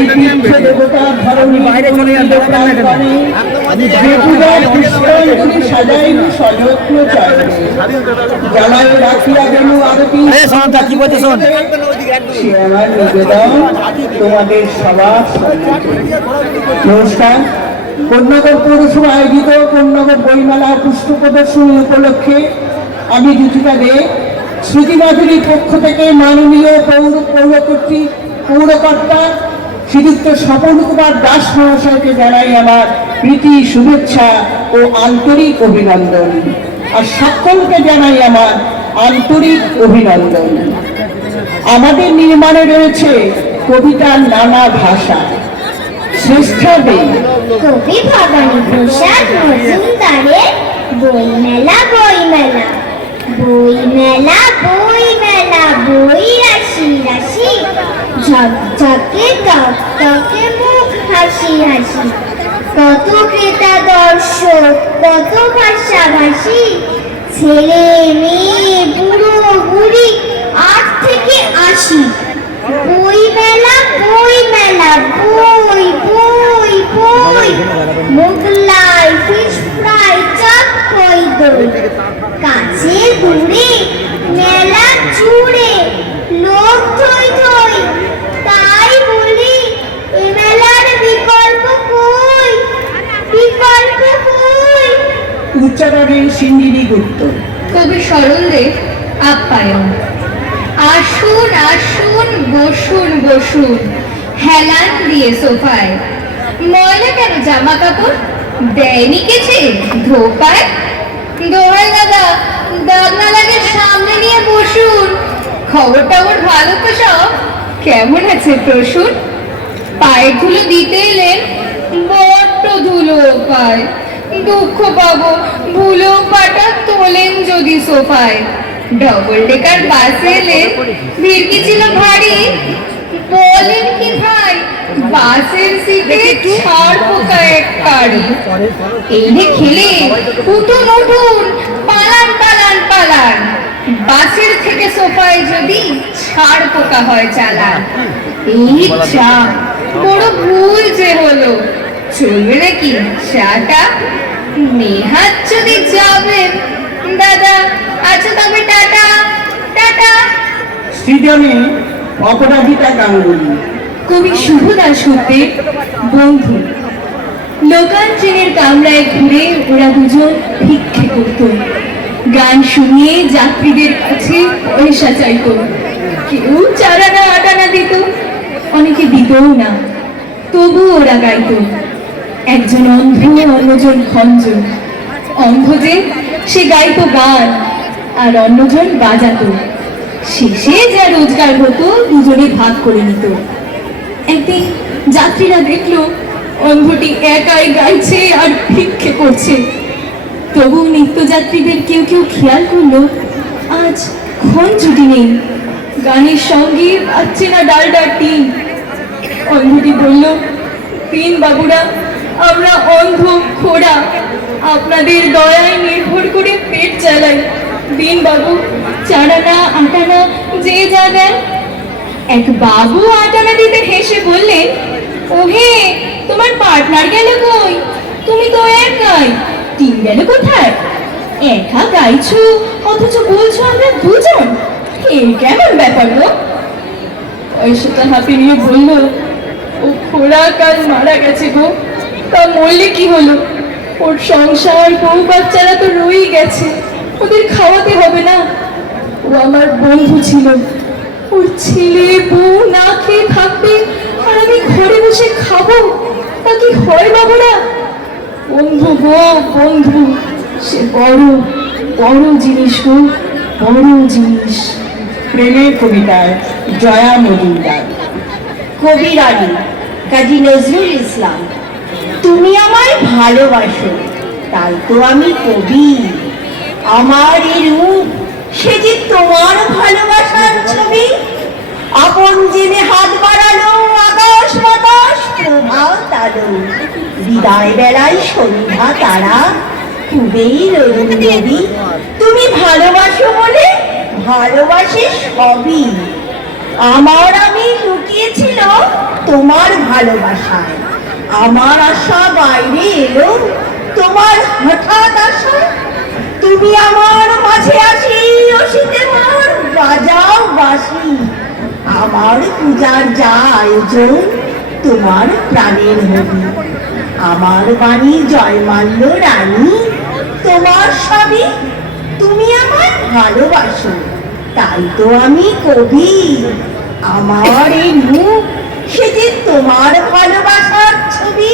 এই তীর্থ দেবতার ধরণী বাইরে চলে পুষ্পাঞ্জলি সাজাইনি সযত্ন চাইনি জ্বালায় রাখিয়া গেল আরতি কি বলতে শোন সে আমার নিবেদন তোমাদের সবার নমস্কার। কন্যাগর পৌরসভা আয়োজিত কন্যাগর বইমেলা পুষ্প প্রদর্শনী উপলক্ষে আমি জুথিকা দে শ্রুতিমাধুরীর পক্ষ থেকে মাননীয় পৌরকর্তা শ্রীযুক্ত স্বপন কুমার দাস মহাশয়কে জানাই আমার প্রীতি শুভেচ্ছা ও আন্তরিক অভিনন্দন, আর সকলকে জানাই আমার আন্তরিক অভিনন্দন। আমাদের নির্মাণে রয়েছে কবিতার নানা ভাষা। শ্রেষ্ঠাদের কবি ভবানী প্রসাদ মজুমদারের বইমেলা বইমেলা বইমেলা বইমেলা বই রাশি রাশি ঝকঝকে টকটকে মুখ হাসি হাসি কত ক্রেতা দর্শক কত ভাষাভাষী ছেলে মেয়ে বুড়ো বুড়ি 8 থেকে 80 বইমেলা বইমেলা বই বই বই মোগলাই ফিশ ফ্রাই চাপ কই দই কাছে দূরে মেলা জুড়ে লোক থই থই তাই বলি এ মেলার বিকল্প কই বিকল্প কই। উচ্চারণের সিন্দিনী গুপ্ত। কবি সরলদেব আপ্যায়ন। আসুন আসুন বসুন বসুন হেলান দিয়ে সোফায়, ময়লা কেন জামা কাপড় দেয়নি কেছে ধোপায়, দোহাই দাদা দাঁত না লাগে সামনে নিয়ে বসুন, খবর টবর ভালো তো সব, কেমন আছে প্রসূন? পায়ে ধুলো দিতে এলেন বড্ড ধুলো পায়, দুঃখ পাবো ভুলো পাটা তোলেন যদি সোফায়, ডবল ডেকার বাসে এলে ভিড় কি ছিল ভারী, বলেন কি ভাই বাসের সিটে ছাড় পোকা এক কারি, এই রে খেলে উঠুন উঠুন পালান পালান পালান, বাসের থেকে সোফায় যদি ছাড় পোকা হয় চালান। এই চা বড় ভুল যে হলো, চলবে নাকি চাটা? নেহাত যদি যাবেন দাদা, আচ্ছা তবে টাটা টাটা। সৃজনে অপরাজিতা গাঙ্গুলি। কবি শুভদাস গুপ্তের বন্ধু। লোকাল ট্রেনের কামরায় ঘুরে ওরা দুজন ভিক্ষে করত, গান শুনিয়ে যাত্রীদের কাছে পয়সা চাইত, কেউ চারানা আটানা দিত, অনেকে দিতও না, তবু ওরা গাইত। একজন অন্ধ অন্যজন ভঞ্জ, অন্ধ যে সে গাইত গান আর অন্যজন বাজাতো, শেষে যা রোজগার হতো দুজনে ভাগ করে নিত। একদিন যাত্রীরা দেখলো অন্ধটি একাই গাইছে আর ভিক্ষে করছে, তবু নিত্যযাত্রীদের কেউ কেউ খেয়াল করলো আজ ক্ষণ ছুটি নেই, গানের সঙ্গে পাচ্ছে না ডালডার টিন। অন্ধটি বলল, তিন বাবুরা আমরা অন্ধ খোড়া, আপনাদের দয়ায় নির্ভর করে পেট চালাই, দিন বাবু চারানা আটানা যে যা দেন। এক বাবু আটানা দিতে হেসে বললেন, ওহে তোমার পার্টনার গেল কই? তুমি তো একাই, টিম গেল কোথায়? একা গাইছো অথচ বলছো আমরা দুজন, এই কেমন ব্যাপার গো? পয়সাটা হাতে নিয়ে বলল, ও খোড়া কাল মারা গেছে গো, তা মরলে কি হলো, ওর সংসার বউ বাচ্চারা তো রয়েই গেছে, ওদের খাওয়াতে হবে না? ও আমার বন্ধু ছিল, ওর ছেলে বউ না খেয়ে থাকবে আর আমি ঘরে বসে খাবো, তা কি হয় বাবুরা? বন্ধু গো বন্ধু, সে বড় বড় জিনিস গো, বড় জিনিস। প্রেমের কবিতায় জয়া মজুমদার। কবি রানী কাজী নজরুল ইসলাম। তুমি আমায় ভালোবাসো তাই তো আমি কবি, আমার এই রূপ সে যে তোমার ভালোবাসার ছবি, আপন জেনে হাত বাড়ালো আকাশ বাতাস প্রভাত আলো, বিদায় বেলায় সন্ধ্যা তারা খুবই রোদন দেবী, তুমি ভালোবাসো বলে ভালোবাসি সবই, আমার আমি লুকিয়েছিল তোমার ভালোবাসায়। আমার আশা বাইরে এলো তোমার হঠাৎ আশা। তুমি আমার মাঝে আসি অসিতে মোর বাজাও বাঁশি। আমার পূজার যা আয়োজন তোমার প্রাণের হবি। আমার বাণী জয়মাল্য রানী তোমার সবই। তুমি আমার ভালোবাসো তাই তো আমি কবি। আমার এই মুখ সে যে তোমার ভালোবাসার ছবি।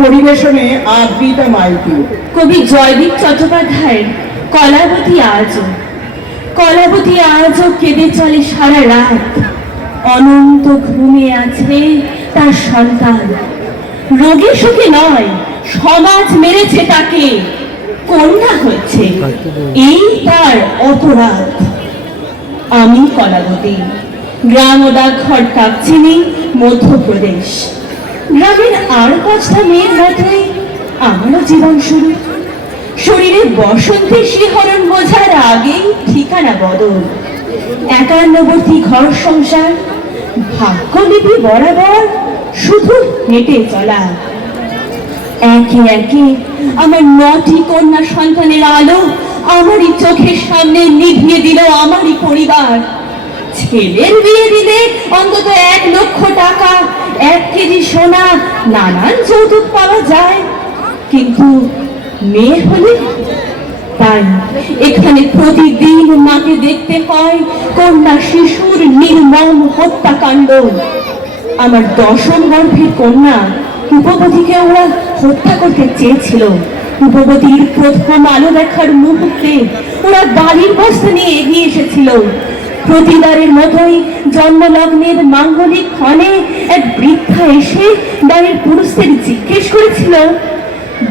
পরিবেশনে আবৃতা মাইতি। কবি জয়দীপ চট্টোপাধ্যায়ের কলাবতী আজও। কলাবতী আজও কেঁদে চলে সারা রাত। অনন্ত ঘুমে আছে তার সন্তান। রোগে শোকে নয়, সমাজ মেরেছে তাকে। কন্যা হচ্ছে এই তার অপরাধ। আমি কলাবতী, গ্রাম ও ডাকঘর কাকচিনি, মধ্যপ্রদেশ। গ্রামের আর 5টা মেয়ের মতোই আমারও জীবন শুরু। শরীরে বসন্তের শিহরণ বোঝার আগেই ঠিকানা বদল। একান্নবর্তী ঘর সংসার, ভাগ্যলিপি বরাবর শুধু হেঁটে চলা। একে একে আমার 9টি কন্যা সন্তানের আলো আমারই চোখের সামনে নিভিয়ে দিল আমারই পরিবার। ছেলের বিয়ে দিলে অন্তত 1 লক্ষ টাকা, 1 কেজি সোনা, নানান যৌতুক পাওয়া যায়, কিন্তু মেয়ে হলে তাই এখানে প্রতিদিন মাকে দেখতে হয় কন্যা শিশুর নির্মম হত্যাকাণ্ড। আমার 10ম গর্ভের কন্যা রূপবতীকে ওরা হত্যা করতে চেয়েছিল। রূপবতীর প্রথম আলো দেখার মুহূর্তে ওরা বাড়ির বস্তা নিয়ে এগিয়ে এসেছিল। প্রতিবারের মতোই জন্মলগ্নের মাঙ্গলিক ক্ষণে এক বৃদ্ধা এসে বাড়ির পুরুষদের জিজ্ঞেস করেছিল,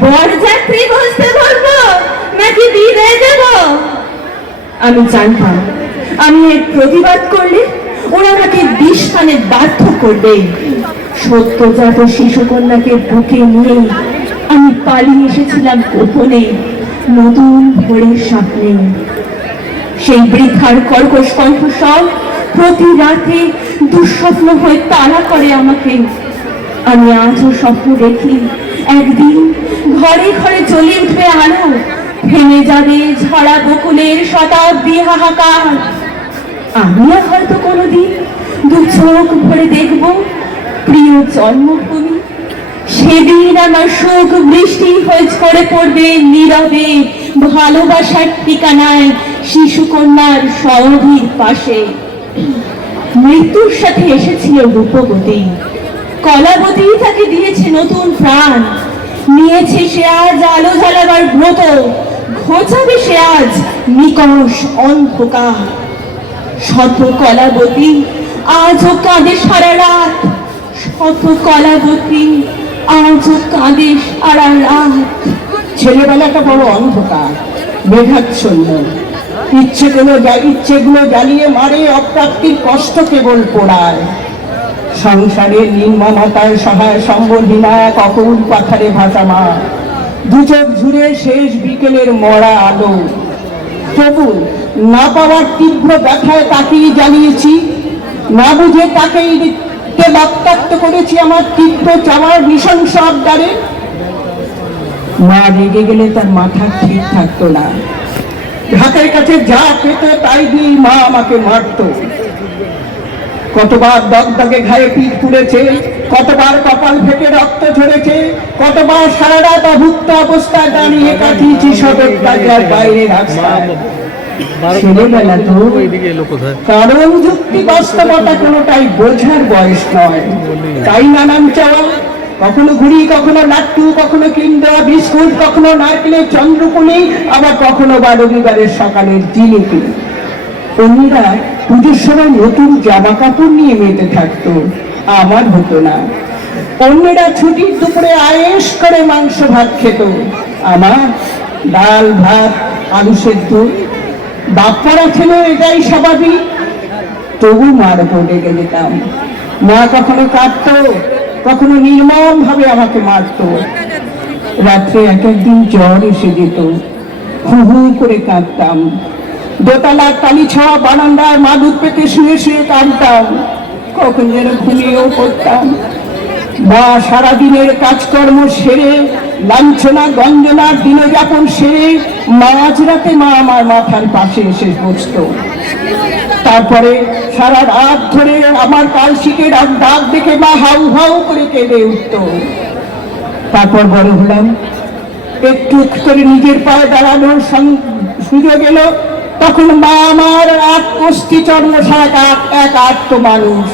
বরযাত্রী বসতে বলবো নাকি বিদায় দেব? আমি জানতাম আমি এর প্রতিবাদ করলে ওরা আমাকে বিষপানে বাধ্য করবে। সদ্যজাত শিশুকন্যাকে বুকে নিয়ে আমি পালিয়ে এসেছিলাম গোপনে নতুন ভোরের স্বপ্নে। সেই বৃদ্ধার কর্কশ কণ্ঠস্বর প্রতি রাতে দুঃস্বপ্ন হয়ে তাড়া করে আমাকে। আমি আজও স্বপ্ন দেখি একদিন ঘরে ঘরে জ্বলে উঠবে আলো, ভেঙে যাবে ঝরা বকুলের শতাব্দী হাহাকার। আমিও হয়তো কোনোদিন 2 চোখ ভরে দেখব প্রিয় জন্মভূমি। সেদিন আমার শোক বৃষ্টি হয়ে ঝরে পড়বে নীরবে ভালোবাসার ঠিকানায় শিশুকন্যার সমাধির পাশে। মৃত্যুর সাথে এসেছিল রূপবতী। কলাবতী তাকে দিয়েছে নতুন প্রাণ। নিয়েছে সে আজ আলো জ্বালাবার ব্রত। ঘোচাবে সে আজ নিকষ অন্ধকার। শত কলাবতী আজও কাঁদে সারা রাত। শত কলাবতী আজও কাঁদে সারা রাত। ছেলেবেলাটা বড় অন্ধকার, মেঘাচ্ছন্ন। ইচ্ছেগুলো জ্বালিয়ে মারে, অপ্রাপ্তির কষ্ট কেবল পোড়ায়। সংসারের নির্মমতায় সহায় সম্বলহীনা এক অকুল পাথারে ভাসা মা। 2 চোখ জুড়ে শেষ বিকেলের মরা আলো। তবু না পাওয়ার তীব্র ব্যথায় তাকেই জ্বালিয়েছি। না বুঝে তাকেই রক্তাক্ত করেছি আমার তীব্র চাওয়ার নৃশংস আবদারে। মা রেগে গেলে তার মাথা ঠিক থাকতো না। হাতের কাছে যা পেত তাই দিয়ে মা আমাকে মারত। কতবার দগদগে ঘায়ে পিঠ পুড়েছে, কতবার কপাল ফেটে রক্ত ঝরেছে, কতবার সারা রাত অভুক্ত অবস্থায় দাঁড়িয়ে কাটিয়েছি সদর বাজার বাইরের রাস্তায়। ছেলেবেলা তো, কারণ যুক্তি বাস্তবতা কোনোটাই বোঝার বয়স নয়। তাই নানান চাওয়া, কখনো ঘুড়ি, কখনো লাট্টু, কখনো কিন্ডা বিস্কুট, কখনো নারকেলের চন্দ্রকুলি, আবার কখনো বা রবিবারের সকালের জিলিপি। অন্যরা পুজোর সময় নতুন জামা কাপড় নিয়ে মেতে থাকতো, আমার হতো না। অন্যরা ছুটির দুপুরে আয়েশ করে মাংস ভাত খেত, আমার ডাল ভাত আলু সেদ্ধ। বাপ্পারা ছিল এটাই স্বাভাবিক। তবু মার উপর রেগে যেতাম। মা কখনো কাঁদতো, কখনো নির্মম ভাবে আমাকে মারত। রাত্রে একদিন জ্বর এসে যেত, হু হু করে কাঁদতাম। দোতলার টালি ছাওয়া বারান্দায় মা দুধ পেতে শুয়ে শুয়ে কাঁদতাম। কখন যেন ঘুমিয়েও পড়তাম। মা সারাদিনের কাজকর্ম সেরে, লাঞ্ছনা গঞ্জনার দিনযাপন সেরে মাঝরাতে মা আমার মাথার পাশে এসে বসতো। তারপরে সারা রাত ধরে আমার কালশিকে দাগ দেখে মা হাউ হাউ করে কেঁদে উঠত। তারপর বড় হলাম, একটু করে নিজের পায়ে দাঁড়ানোর সুযোগ এলো, তখন মা আমার এক কষ্টি চর্ম সারা এক আত্ম মানুষ,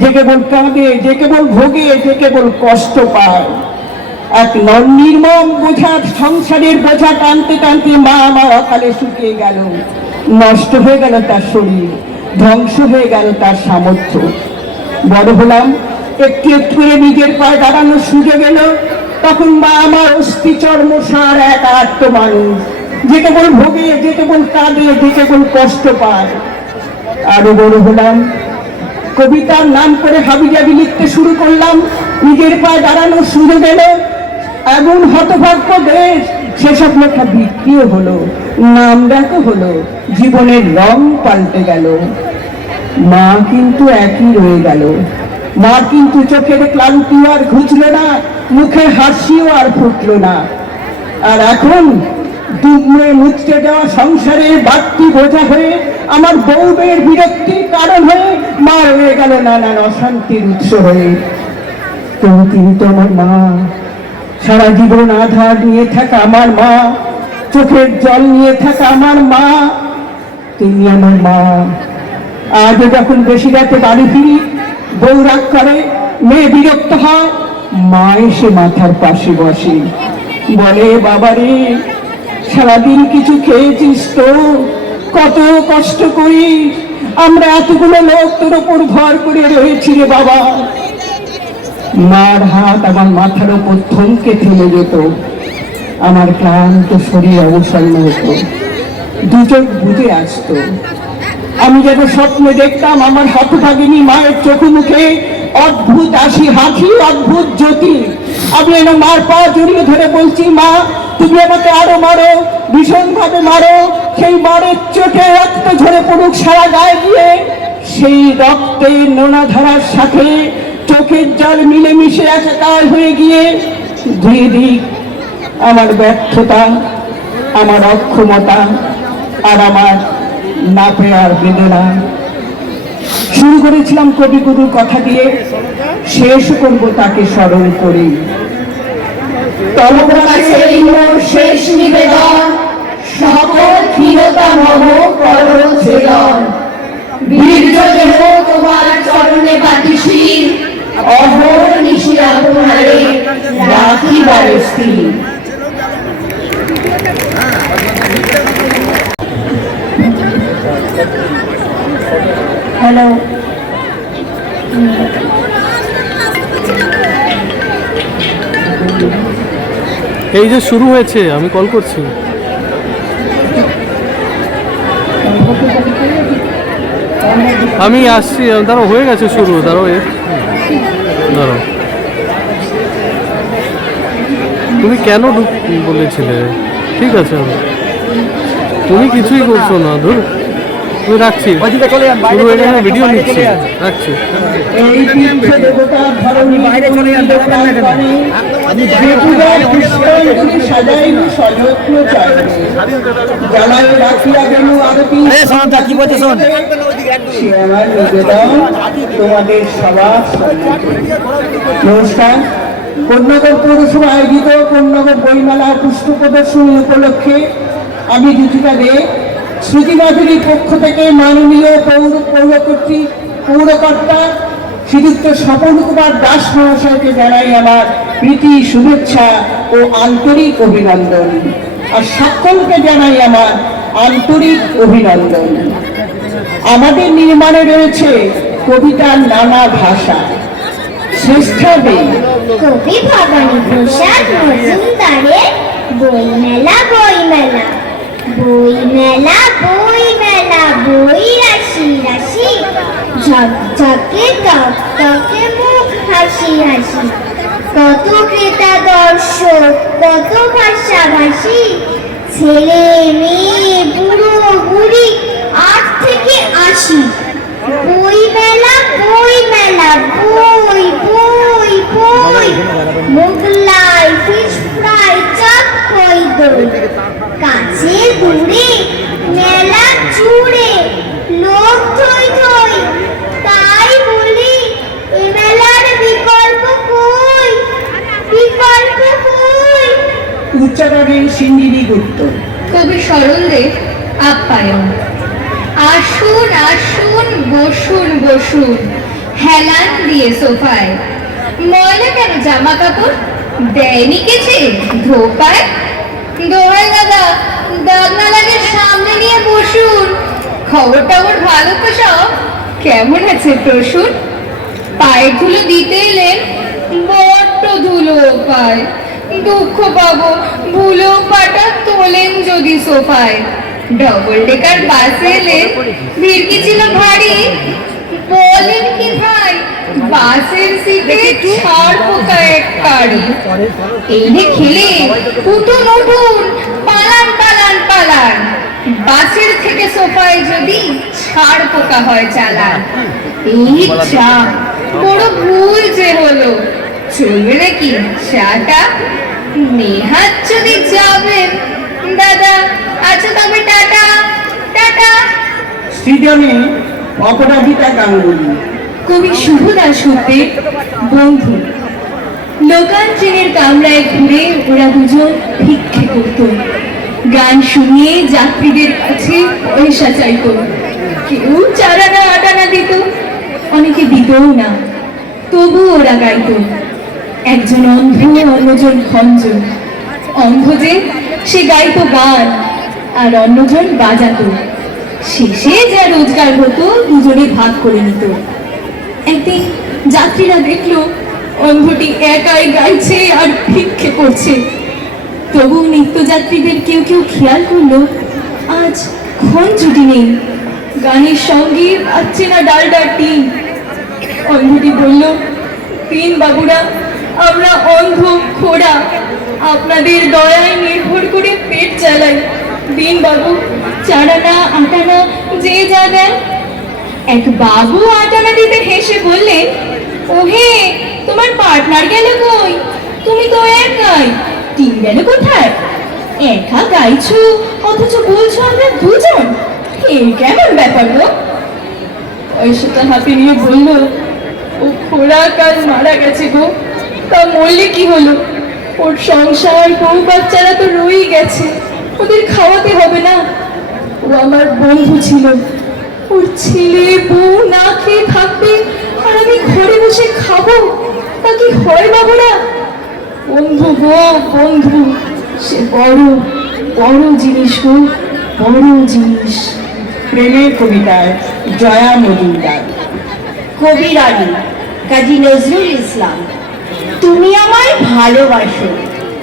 যে কেবল কাঁদে, যে কেবল ভোগে, যে কেবল কষ্ট পায়। এক নির্মম বোঝা, সংসারের বোঝা টানতে টানতে মা আমার অকালে শুকিয়ে গেল। নষ্ট হয়ে গেল তার শরীর, ধ্বংস হয়ে গেল তার সামর্থ্য। বড় হলাম, একটু একটু করে নিজের পায়ে দাঁড়ানোর সুযোগ এলো, তখন মা আমার অস্থি চর্ম সার এক আত্ম মানুষ, যে কেবল ভোগে, যে কেবল কাঁদে, যে কেবল কষ্ট পায়। আরো বড় হলাম, কবিতার নাম করে হাবিজাবি লিখতে শুরু করলাম, নিজের পায়ে দাঁড়ানোর সুযোগ এলো। এমন হতভাগ্য দেশ, সেসব লেখা বিক্রিও হলো, নাম ডাকও হলো, জীবনের রং পাল্টে গেল। মা কিন্তু একই রয়ে গেল। মা কিন্তু চোখের ক্লান্তিও আর ঘুচলো না, মুখে হাসিও আর ফুটলো না। আর এখন দুমড়ে মুচড়ে যাওয়া সংসারের বাড়তি বোঝা হয়ে, আমার বউবের বিরক্তির কারণ হয়ে মা রয়ে গেল নানান অশান্তির উৎস হয়ে। তবু তিনি তো আমার মা, সারা জীবন আধার নিয়ে থাকা আমার মা, চোখের জল নিয়ে থাকা আমার মা, তিনি আমার মা। আজও যখন বেশি রাতে বাড়ি ফিরি, বউ রাগ করে, মেয়ে বিরক্ত হয়, মা এসে মাথার পাশে বসে, বলে বাবারে সারাদিন কিছু খেয়েছিস তো, কত কষ্ট করিস, আমরা এতগুলো লোক তোর ওপর ভর করে রয়েছি রে বাবা। মার হাত আমার মাথার ওপর থমকে থেমে যেত, আমার ক্লান্ত শরীর অবসন্ন হতো, দুচোখ বুঝে আসতো। আমি যেন স্বপ্নে দেখতাম আমার হতভাগিনী মায়ের চোখ মুখে অদ্ভুত হাসি, অদ্ভুত জ্যোতি। আমি যেন মার পা জড়িয়ে ধরে বলছি, মা তুমি আমাকে আরো মারো, ভীষণ ভাবে মারো, সেই মারের চোটে রক্ত ঝরে পড়ুক সারা গায়ে গিয়ে, সেই রক্তের নোনা ধারার সাথে চোখের জল মিলেমিশে একাকার হয়ে গিয়ে ধুয়ে দিক আমার ব্যর্থতা, আমার অক্ষমতা, আর আমার না পেয়ার বেদনা। শুরু করেছিলাম কবিগুরুর কথা দিয়ে, শেষ করব তাকে স্মরণ করে। তলপ্রকাশের মোর শেষ নিবেদন, সকল ক্ষীণতা মহ করো ছেদন। বীর্য দেহ তোমার চরণে বাতিসি, অহর নিশি আপনারে রাখিবারে স্থির। হ্যালো, এই যে শুরু হয়েছে, আমি কল করছি। আমি আসছি, দাঁড়াও, হয়ে গেছে শুরু, দাঁড়াও দাঁড়াও। তুমি কেন বলেছিলে? ঠিক আছে, তুমি কিছুই করছো না, ধর তুমি রাখছি, শুরু হয়ে গেছে, ভিডিও নিচ্ছি, রাখছি। এই তীর্থ দেবতার ধরনী বাইরে চলে যান, পুষ্পাঞ্জলি সাজাইনি সযত্ন চাইনি, জ্বালায় রাখিয়া গেল আরতি। সে আমার নিবেদন তোমাদের সবার নমস্কার। কন্যাগর পৌরসভা আয়োজিত কন্যাগর বইমেলা পুষ্প প্রদর্শনী উপলক্ষে আমি জুথিকা দে শ্রুতিমাধুরীর পক্ষ থেকে মাননীয় পৌরকর্তা শ্রীযুক্ত স্বপন কুমার দাস মহাশয়কে জানাই আমার প্রীতি, শুভেচ্ছা ও আন্তরিক অভিনন্দন। আর সকলকে জানাই আমার আন্তরিক অভিনন্দন। আমাদের নির্মাণে রয়েছে কবিতার নানা ভাষা। শ্রেষ্ঠাদে কবি ভবানী প্রসাদ মজুমদারের বইমেলা, বইমেলা, বইমেলা, বইমেলা, বই রাশি রাশি, ঝকঝকে টকটকে মুখ হাসি হাসি, কত ক্রেতা দর্শক, কত ভাষাভাষী, ছেলে মেয়ে বুড়ো বুড়ি 8 থেকে 80, বই মেলা বই মেলা, বই বই বই, মোগলাই, ফিশ ফ্রাই, চাপ খই দই, কাছে দূরে মেলা জুড়ে লোক থই থই, তাই বলি এ মেলার বিকল্প কই, বিকল্প কই। উচ্চারণে সিন্দিরি গুপ্ত। কবি সরলদেব আপ্যায়ন। আসুন আসুন, বসুন বসুন, হেলান দিয়ে সোফায়। ময়লা কেন জামা কাপড়, দেয়নি কেচে ধোপায়? দোহাই দাদা, দাগ না লাগে সামনে নিয়ে বসুন। খবর টবর ভালো তো সব? কেমন আছে প্রসূন? পায়ের ধুলো দিতে এলেন, বড্ড ধুলো পায়। দুঃখ পাবো, ভুলো পাটা তোলেন যদি সোফায়। ডবল ডেকার বাসে এলেন, ভিড় কি ছিল ভারী? বলেন কি ভাই, বাসের সিটে ছাড় পোকা এক কারি। এই রে খেলে, উঠুন উঠুন, পালান পালান পালান, বাসের থেকে সোফায় যদি ছাড় পোকা হয় চালান। এই চা বড় ভুল যে হলো, চলবে নাকি চাটা? নেহাত যদি যাবেন দাদা, আচ্ছা তবে টাটা টাটা। সৃজনে অপরাজিতা গাঙ্গুলি। কবি শুভ দাশগুপ্তের বন্ধু। লোকাল ট্রেনের কামরায় ঘুরে ওরা দুজন ভিক্ষে করত, গান শুনিয়ে যাত্রীদের কাছে পয়সা চাইত। কেউ 4 আনা 8 আনা দিত, অনেকে দিতও না, তবু ওরা গাইত। একজন অন্ধ, অন্যজন ভঞ্জ। অন্ধ যে, সে গাইত গান, আর অন্যজন বাজাতো। শেষে যা রোজগার হতো দুজনে ভাগ করে নিত। একদিন যাত্রীরা দেখলো অন্ধটি একাই গাইছে আর ভিক্ষে করছে। তবু নিত্যযাত্রীদের কেউ কেউ খেয়াল করলো আজ ক্ষণ ছুটি নেই, গানের সঙ্গে পাচ্ছে না ডালডার টিন। অন্ধটি বলল, তিন বাবুরা, আমরা অন্ধ খোড়া, আপনাদের দয়ায় নির্ভর করে পেট চালাই। দিন বাবু, 4 আনা 8 আনা যে যা দেন। এক বাবু 8 আনা দিতে হেসে বললেন, ওহে, তোমার পার্টনার গেল কই? তুমি তো একাই, টিম গেল কোথায়? একা গাইছো অথচ বলছো আমরা দুজন, এ কেমন ব্যাপার গো? পয়সাটা হাতে নিয়ে বলল, ও খোড়া কাল মারা গেছে গো। তা মরলে কি হলো? ওর সংসার বউ বাচ্চারা তো রয়েই গেছে, ওদের খাওয়াতে হবে না? ও আমার বন্ধু ছিল, ওর ছেলে বউ না খেয়ে থাকবে আর আমি ঘরে বসে খাবো, তা কি হয় বাবুরা? বন্ধু গো বন্ধু, সে বড় বড় জিনিস গো, বড় জিনিস। প্রেমের কবিতায় জয়া মজুমদার। কবি রানী কাজী নজরুল ইসলাম। তুমি আমায় ভালোবাসো,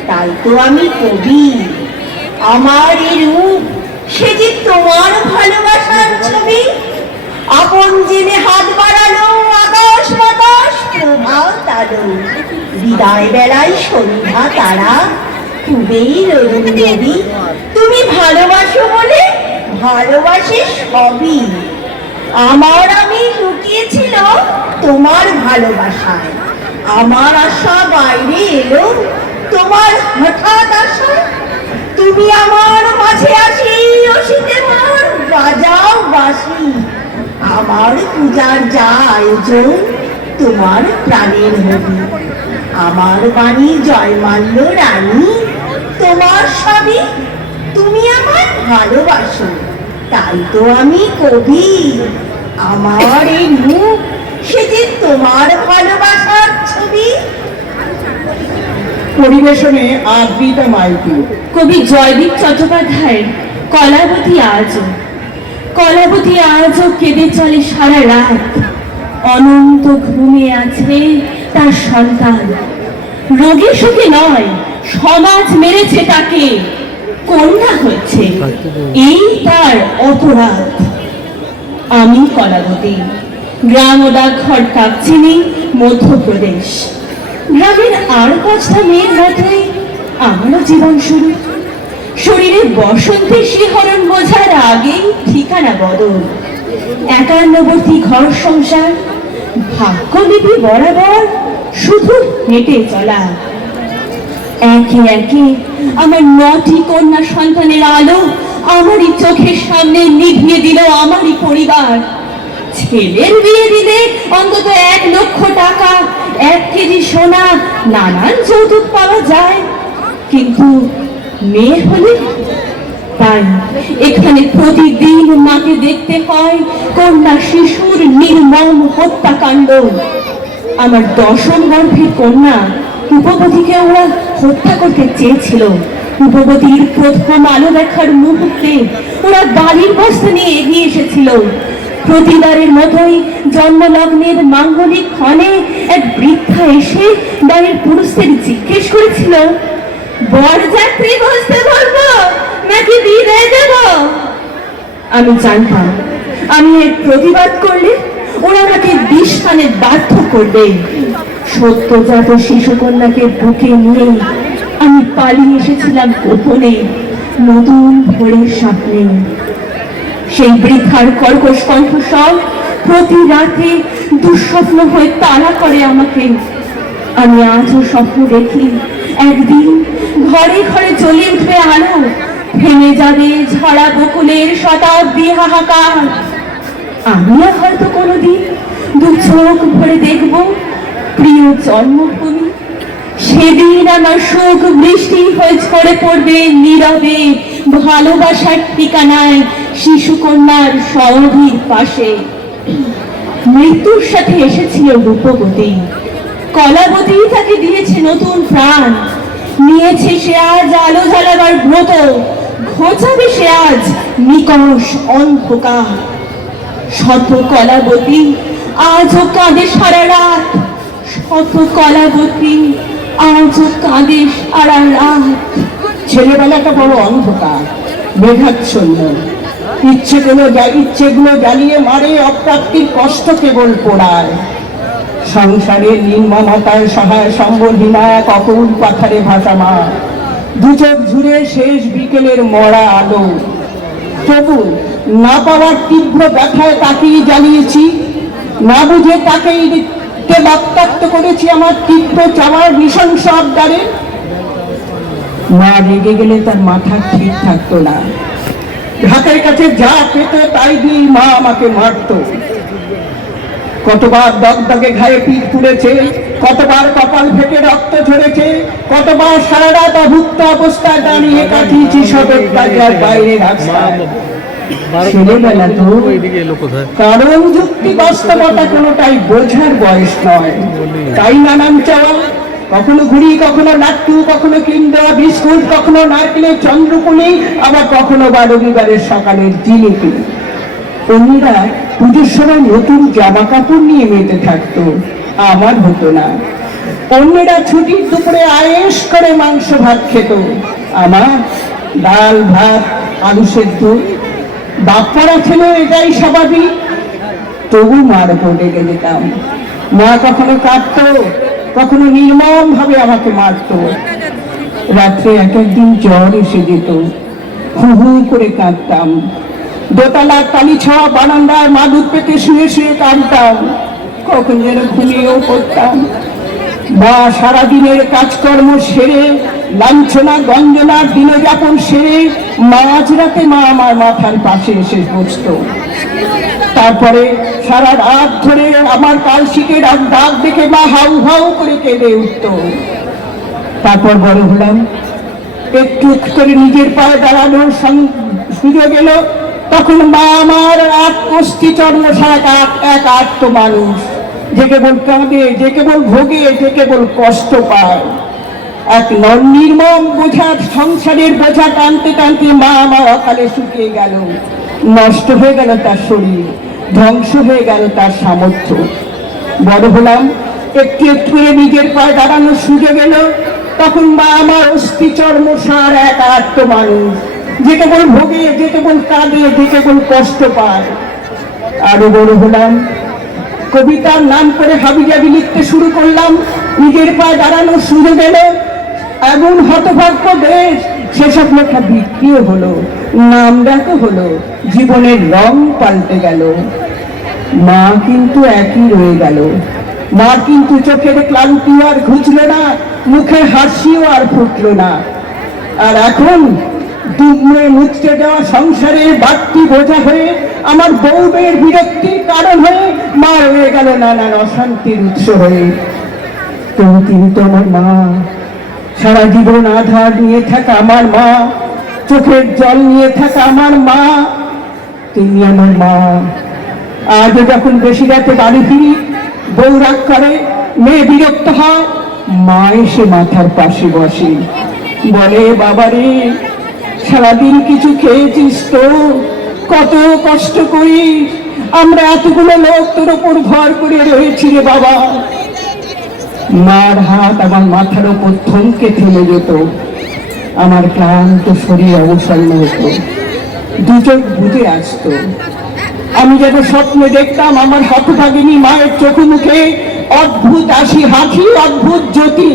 তাই তো আমি কবি। আমার এই রূপ, সে যে তোমার ভালোবাসার ছবি। আপন জেনে হাত বাড়ালো, আকাশ বাতাস প্রভাত আলো। বিদায় বেলায় সন্ধ্যা তারা, খুবই রবি। তুমি ভালোবাসো বলে ভালোবাসি সবই। আমার আমি লুকিয়েছিল তোমার ভালোবাসায়। আমার আশা বাইরে এলো তোমার হঠাৎ আশা। তুমি আমার মাঝে আসি, অসিতে মন বাজাও বাঁশি। আমার পূজার যা আয়োজন, তোমার প্রাণের হবি। আমার বাণী জয়মাল্য রানী, তোমার সবই। তুমি আমায় ভালোবাসো, তাই তো আমি কবি। আমার এই মুখ, সে যে তোমার ভালোবাসার ছবি। পরিবেশনে আবৃতা মাইতি। কবি জয়দীপ চট্টোপাধ্যায়ের কলাবতী আজও। কলাবতী আজও কেঁদে চলে সারা রাত, অনন্ত ঘুমে আছে তার সন্তান। রোগী সুখে নয়, সমাজ মেরেছে তাকে, কন্যা হয়েছে, এই তার অপরাধ। আমি কলাবতী, গ্রাম ও ডাকঘর কাকচিনি, মধ্যপ্রদেশ। গ্রামের আর 5টা মেয়ের মতোই আমারও জীবন শুরু। শরীরে বসন্তের শিহরণ বোঝার আগেই ঠিকানা বদল। একান্নবর্তী ঘর সংসার, ভাগ্যলিপি বরাবর শুধু হেঁটে চলা। একে একে আমার 9টি কন্যা সন্তানের আলো আমারই চোখের সামনে নিভিয়ে দিল আমারই পরিবার। ছেলের বিয়ে দিলে অন্তত 1 লক্ষ টাকা, 1 কেজি সোনা, নানান যৌতুক পাওয়া যায়, কিন্তু মেয়ে হলে তাই এখানে প্রতিদিন মাকে দেখতে হয় কন্যা শিশুর নির্মম হত্যাকাণ্ড। আমার 10ম গর্ভের কন্যা রূপবতীকে ওরা হত্যা করতে চেয়েছিল। রূপবতীর প্রথম আলো দেখার মুহূর্তে ওরা বাড়ির বস্তা নিয়ে এগিয়ে এসেছিল। প্রতিবারের মতোই জন্মলগ্নের মাঙ্গলিক ক্ষণে এক বৃদ্ধা এসে বাড়ির পুরুষদের জিজ্ঞেস করেছিল, বরযাত্রী বসতে বলবো নাকি বিদায় দেব? আমি জানতাম আমি এর প্রতিবাদ করলে ওরা আমাকে বিষপানে বাধ্য করবে। সদ্যজাত শিশুকন্যাকে বুকে নিয়ে আমি পালিয়ে এসেছিলাম গোপনে নতুন ভোরের স্বপ্নে। সেই বৃদ্ধার কর্কশ কণ্ঠস্বর প্রতি রাতে দুঃস্বপ্ন হয়ে তাড়া করে আমাকে। আমি আজও স্বপ্ন দেখি একদিন ঘরে ঘরে জ্বলে উঠবে আলো, ভেঙে যাবে ঝরা বকুলের শতাব্দী হাহাকার। আমিও হয়তো কোনোদিন 2 চোখ ভরে দেখব প্রিয় জন্মভূমি। সেদিন আমার শোক বৃষ্টি হয়ে ঝরে পড়বে নীরবে ভালোবাসার ঠিকানায় শিশুকন্যার সমাধির পাশে। মৃত্যুর সাথে এসেছিল রূপবতী, কলাবতী তাকে দিয়েছে নতুন প্রাণ। নিয়েছে সে আজ আলো জ্বালাবার ব্রত, ঘোচাবে সে আজ নিকষ অন্ধকার। শত কলাবতী আজও কাঁদে সারা রাত, শত কলাবতী আজও কাঁদে সারা রাত। ছেলেবেলাটা বড় অন্ধকার, মেঘাচ্ছন্ন। ইচ্ছেগুলো জ্বালিয়ে মারে, অপ্রাপ্তির কষ্ট কেবল পোড়ায়। সংসারের নির্মমতায় সহায় সম্বলহীনা এক অকুল পাথারে ভাসামা, 2 চোখ জুড়ে শেষ বিকেলের মরা আলো। তবু না পাওয়ার তীব্র ব্যথায় তাকেই জ্বালিয়েছি, না বুঝে তাকেই রক্তাক্ত করেছি আমার তীব্র চাওয়ার নৃশংস আবদারে। মা রেগে গেলে তার মাথা ঠিক থাকতো না, হাতের কাছে যা পেত তাই দিয়ে মা আমাকে মারত। কতবার দগদগে ঘায়ে পিঠ পুড়েছে, কতবার কপাল ফেটে রক্ত ঝরেছে, কতবার সারা রাত অভুক্ত অবস্থায় দাঁড়িয়ে কাটিয়েছি সদর বাজার বাইরে রাস্তায়। ছেলেবেলা তো, কারণ যুক্তি বাস্তবতা কোনোটাই বোঝার বয়স নয়, তাই নানান চাওয়া। কখনো ঘুড়ি, কখনো লাট্টু, কখনো কিন্ডা বিস্কুট, কখনো নারকেলের চন্দ্রকুলি, আবার কখনো বা রবিবারের সকালের জিলিপি। অন্যরা পুজোর সময় নতুন জামা কাপড় নিয়ে মেতে থাকতো, আমার হতো না। অন্যরা ছুটির দুপুরে আয়েশ করে মাংস ভাত খেত, আমার ডাল ভাত আলু সেদ্ধ। বাপ্পারা ছিল এটাই স্বাভাবিক, তবু মার উপর রেগে যেতাম। মা কখনো কাঁদতো, কখনো নির্মম ভাবে আমাকে মারত। রাত্রে একদিন জ্বর এসে যেত, হু হু করে কাঁদতাম। দোতলার কালি ছাওয়া বারান্দায় মাদুর পেতে শুয়ে শুয়ে কাঁদতাম, কখন যেন ঘুমিয়েও পড়তাম। মা সারাদিনের কাজকর্ম সেরে, লাঞ্ছনা গঞ্জনার দিনযাপন সেরে মাঝরাতে মা আমার মাথার পাশে এসে বসতো। তারপরে সারা রাত ধরে আমার কালশিকের দাগ দেখে মা হাউ হাউ করে কেঁদে উঠত। তারপর বড় হলাম, একটু করে নিজের পায়ে দাঁড়ানোর সুযোগ এলো, তখন মা আমার এক কষ্টি চর্ম সারা এক আত্ম মানুষ, যে কেবল কাঁদে, যে কেবল ভোগে, যে কেবল কষ্ট পায়। এক নির্মম বোঝা, সংসারের বোঝা টানতে টানতে মা আমার অকালে শুকিয়ে গেল। নষ্ট হয়ে গেল তার শরীর, ধ্বংস হয়ে গেল তার সামর্থ্য। বড় হলাম, একটু একটু করে নিজের পায়ে দাঁড়ানোর সুযোগ এলো, তখন মা আমার অস্থি চর্ম সার এক আত্ম মানুষ, যে কেবল ভোগে, যে কেবল কাঁদে, যে কেবল কষ্ট পায়। আরো বড় হলাম, কবিতার নাম করে হাবিজাবি লিখতে শুরু করলাম, নিজের পায়ে দাঁড়ানোর সুযোগ এলো। এমন হতভাগ্য দেশ সেসব লেখা বিক্রিও হলো, নাম ডাকও হলো, জীবনের রং পাল্টে গেল। মা কিন্তু একই রয়ে গেল। মা কিন্তু চোখের ক্লান্তি আর ঘুচল না, মুখের হাসিও আর ফুটলো না। আর এখন দুমড়ে মুচড়ে যাওয়া সংসারের বাড়তি বোঝা হয়ে, আমার বউমের বিরক্তির কারণ হয়ে মা রয়ে গেল নানান অশান্তির উৎস হয়ে। তবু তিনি তো আমার মা, সারা জীবন আধার নিয়ে থাকা আমার মা, চোখের জল নিয়ে থাকা আমার মা, তিনি আমার মা। আজও যখন বেশি রাতে বাড়ি ফিরি, বউ রাগ করে, মেয়ে বিরক্ত হয়, মা এসে মাথার পাশে বসে, বলে বাবারে সারাদিন কিছু খেয়েছিস তো, কত কষ্ট করিস, আমরা এতগুলো লোক তোর ওপর ভর করে রয়েছি রে বাবা। মার হাত আমার মাথার ওপর থমকে থেমে যেত, আমার ক্লান্ত শরীর অবসন্ন হতো, দু চোখ বুঝে আসতো। আমি যেন স্বপ্নে দেখতাম আমার হতভাগিনী মায়ের চোখ মুখে অদ্ভুত হাসি, অদ্ভুত জ্যোতি।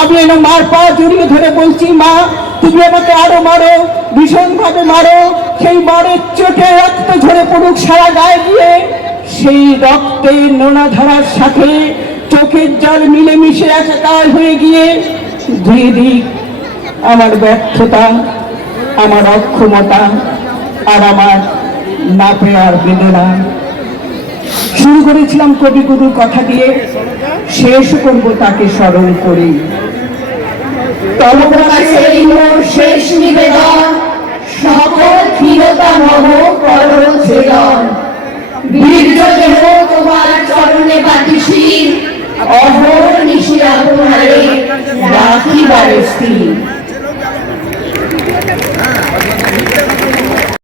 আমি যেন মার পা জড়িয়ে ধরে বলছি, মা তুমি আমাকে আরো মারো, ভীষণ ভাবে মারো, সেই মারের চোটে রক্ত ঝরে পড়ুক সারা গায়ে গিয়ে, সেই রক্তের নোনা ধারার সাথে চোখের জল মিলেমিশে একাকার হয়ে গিয়ে ধুয়ে দিক আমার ব্যর্থতা, আমার অক্ষমতা, আর আমার না পেয়ার বেদনা। শুরু করেছিলাম কবিগুরুর কথা দিয়ে, শেষ করব তাকে স্মরণ করে। তমকাছেই মোর শেষ নিবেদন, সকল ক্ষীণতা মহ করো ছেদন। বীর্য দেহ তোমার চরণে বাতিশীল, অহর নিশি আপনারে রাখিবারে স্থির।